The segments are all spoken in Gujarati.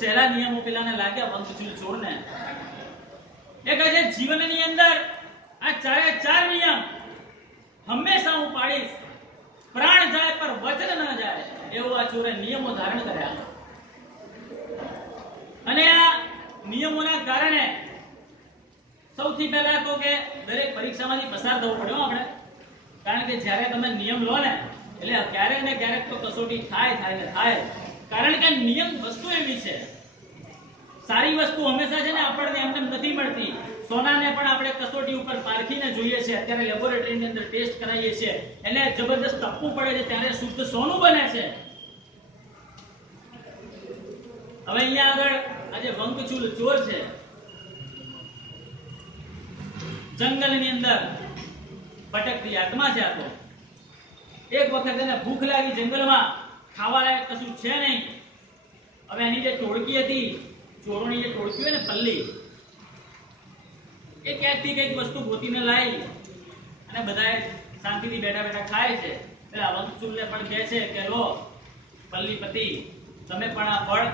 સહેલા નિયમો પેલાને લાગ્યા વંકચૂલ ચોરને. એ કહે છે જીવનની અંદર આ ચારે ચાર નિયમ હંમેશા હું પાડીશ, પ્રાણ જાય પર વચન ન જાય, એવો આ ચોરે નિયમો ધારણ કર્યા. અને આ નિયમોના કારણે સૌથી પહેલા તો કે દરેક પરીક્ષામાંથી પસાર થવું પડ્યું આપણે. કારણ કે જ્યારે તમે નિયમ લો ને એટલે ક્યારેક ને ક્યારેક તો કસોટી થાય. કારણ કે નિયમ વસ્તુ એવી છે, સારી વસ્તુ હંમેશા છે ને આપણને એમને નથી મળતી. સોનાને પણ આપણે કસોટી ઉપર પારખીને જોઈએ છે. અત્યારે લેબોરેટરીની અંદર ટેસ્ટ કરાવીએ છીએ, એને જબરદસ્ત તપવું પડે છે ત્યારે શુદ્ધ સોનું બને છે. હવે અહીંયા આગળ આજે વંકચૂલ ચોર છે, જંગલની અંદર ભટકતી આત્મા છે. આ તો એક વખત એને ભૂખ લાગી, જંગલમાં ખાવા લાયક કશું છે નહીં. હવે એની જે ટોળકી હતી, ચોરોની જે ટોળકી હોય ને પલ્લી, એ ક્યાંકથી કંઈક વસ્તુ ગોતીને લાવી અને બધાએ શાંતિથી બેઠા બેઠા ખાય છે. એટલે વંકચૂલને પણ કહે છે કે લો પલ્લીપતિ, તમે પણ આ ફળ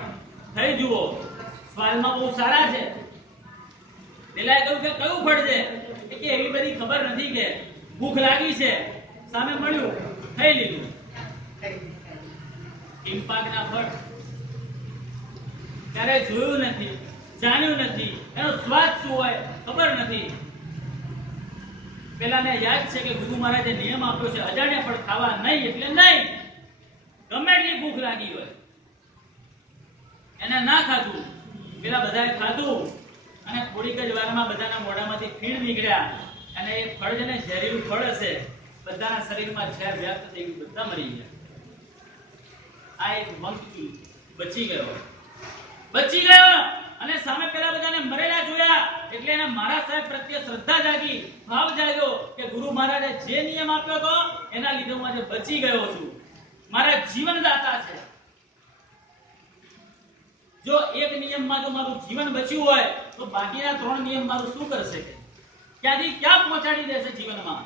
ખાઈ જુઓ, સ્વાદમાં બહુ સારા છે. પેલા કહ્યું કે કયું ફળ છે? કે એવી બધી ખબર નથી, કે ભૂખ લાગી છે, સામે મળ્યું, ખાઈ લીધું. ટીમ્પાકના ફળ ક્યારે જોયું નથી, જાણ્યું નથી, એનો સ્વાદ શું હોય ખબર નથી. પેલાને યાદ છે કે ગુરુ મહારાજે નિયમ આપ્યો છે, અજાણ્યા ફળ ખાવા નહીં એટલે નહીં. ગમે એટલી ભૂખ લાગી હોય, એને ના ખાધું. પેલા બધાએ ખાધું અને થોડીક જ વારમાં બધાના મોઢામાંથી ફીણ નીકળ્યા. અને એ ફળ છે ને ઝેરીલું ફળ હશે, બધાના શરીરમાં ઝેર વ્યાપ્ત થઈ ગયું, બધા મરી ગયા. આ એક વંકચૂલ બચી ગયો અને સામે પેલા બધાને મરેલા જોયા એટલે એને મહારાજ સાહેબ પ્રત્યે શ્રદ્ધા જાગી, ભાવ જાગ્યો કે ગુરુ મહારાજે જે નિયમ આપ્યો હતો એના લીધે હું આજે બચી ગયો છું. મારા જીવનદાતા છે. જો એક નિયમમાં જો મારું જીવન બચ્યું હોય તો બાકીના 3 નિયમ મારું શું કરશે? ક્યાંથી ક્યાં પહોંચાડી દેશે જીવનમાં?